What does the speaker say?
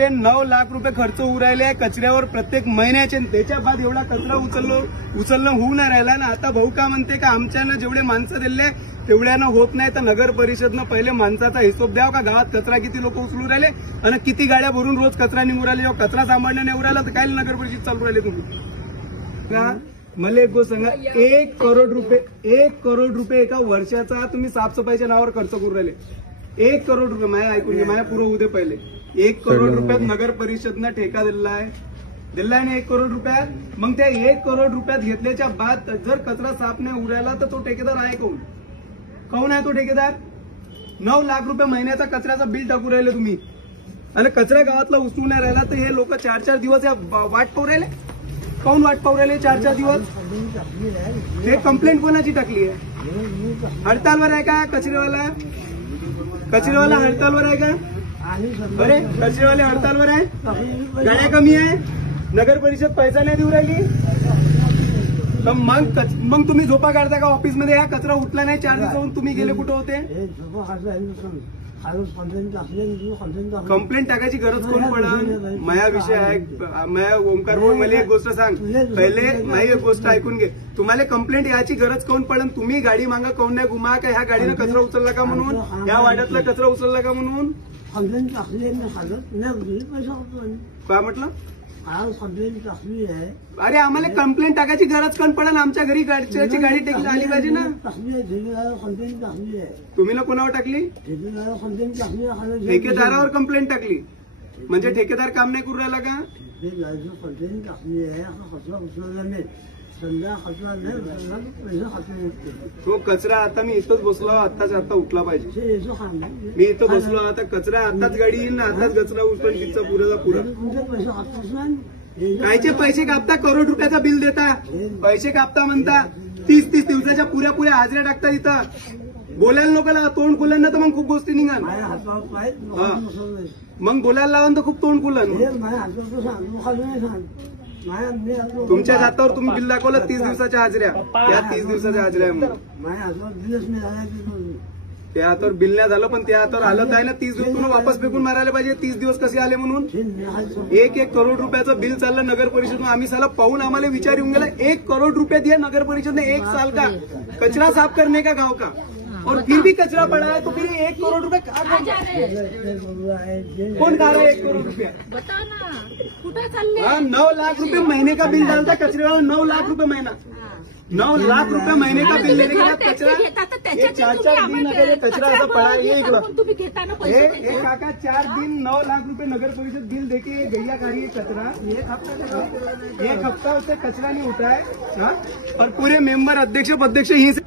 मध्ये 9 लाख रुपये खर्च होऊ राहिले आहे कचऱ्यावर प्रत्येक महिन्याचे. त्याच्या बाद एवढा कचरा उचलणं होऊ नाही राहिला ना. आता भाऊ का म्हणते का आमच्यानं जेवढे माणसं दिले तेवढ्यानं होत नाही, तर नगर परिषदनं पहिले माणसाचा हिशोब द्यावा का गावात कचरा किती लोक उचलू राहिले आणि किती गाड्या भरून रोज कचरा निघू राहिले. जेव्हा कचरा सांभाळणं नाही राहिला तर काय नगर परिषद चालू राहिले तुम्ही. मला एक गोष्ट सांगा, 1 करोड रुपये एका वर्षाचा तुम्ही साफसफाईच्या नावावर खर्च करू राहिले. 1 करोड रुपये माझ्या ऐकून घे, माझ्या पुरं उद्या पहिले 1 करोड रुपयात नगर परिषदनं ठेका दिला आहे ना 1 करोड रुपयात. मग त्या 1 करोड रुपयात घेतल्याच्या बाद जर कचरा साफ नाही उरायला तर तो ठेकेदार आहे कोण आहे तो ठेकेदार. 9 लाख रुपये महिन्याचा कचऱ्याचा बिल टाकू राहिले तुम्ही आणि कचरा गावातला उचलून नाही राहिला तर हे लोक 4-4 दिवस या वाट पाहू राहिले. काऊन वाट पाहू राहिले 4-4 दिवस. हे कंप्लेंट कोणाची टाकली आहे. हडतालवर आहे का कचरेवाला हडतालवर आहे का. अरे कचरेवाले हडतालवर आहे, गाड्या कमी आहे, नगर परिषद पैसा नाही देऊ राहिली. मग तुम्ही झोपा काढता का ऑफिसमध्ये. या कचरा उठला नाही 4 दिवसाहून तुम्ही गेले कुठे होते. कंप्लेंट टाकायची गरज कोण पडा. माया विषय आहे माया ओमकार भाऊ मला एक गोष्ट सांग, पहिले माझी एक गोष्ट ऐकून घे. तुम्हाला कंप्लेंट याची गरज कोण पडन. तुम्ही गाडी मागा कोण नाही घुमा का ह्या गाडीनं कचरा उचलला का म्हणून, ह्या वाड्यातला कचरा उचलला का म्हणून. काय म्हटलं. अरे आम्हाला कंप्लेंट टाकायची गरज कोण पडन. आमच्या घरी गाडी टेकली आली पाहिजे ना. तुम्ही ना कोणावर टाकली. ठेकेदारावर कंप्लेंट टाकली म्हणजे ठेकेदार काम नाही करू राहिला का. तो कचरा आता मी इथंच बसलो आत्ताच आता उठला पाहिजे. मी इथं बसलो आता कचरा आताच गाडी येईल ना आताच कचरा उचलून तिथचा पुरा कायचे पैसे कापता. करोड रुपयाचा बिल देता पैसे कापता म्हणता. 30 दिवसाच्या पुऱ्या हाजऱ्या टाकता इथं. बोलायला लोकांना तोंड खुलन ना तर मग खूप गोष्टी निघाल. मग बोलायला लावून तर खूप तोंड खुलन. तुमच्या हातावर तुम्ही बिल दाखवलं 30 दिवसाच्या हाजऱ्या. त्या 30 दिवसाच्या हाजऱ्या त्या हातावर बिल नाही झालं पण त्या हातावर हालत आहे ना. 30 दिवस तुम्ही वापस फेकून मारायला पाहिजे. 30 दिवस कसे आले म्हणून. 1 करोड रुपयाचं बिल चाललं नगर परिषद. आम्ही साला पाहून आम्हाला विचार येऊन गेला 1 करोड रुपये दिया नगर परिषद ने 1 साल का कचरा साफ करने का गांव का. और फिर भी कचरा पड़ा है तो फिर 1 करोड़ रुपए कौन खा रहा है. 1 करोड़ रुपया बताना कुठे चालले. 9 लाख रुपये महीने का बिल डालता कचरे वाला. 9 लाख रुपये महीना. 9 लाख रुपये महीने का बिल लेने के बाद कचरा 4 दिन कचरा ऐसा पड़ा है. ये काका 4 दिन 9 लाख रुपए नगर परिषद बिल देके गैया खा रही है कचरा. 1 हफ्ता उससे कचरा नहीं उठा है. और पूरे मेंबर अध्यक्ष उपाध्यक्ष यहीं से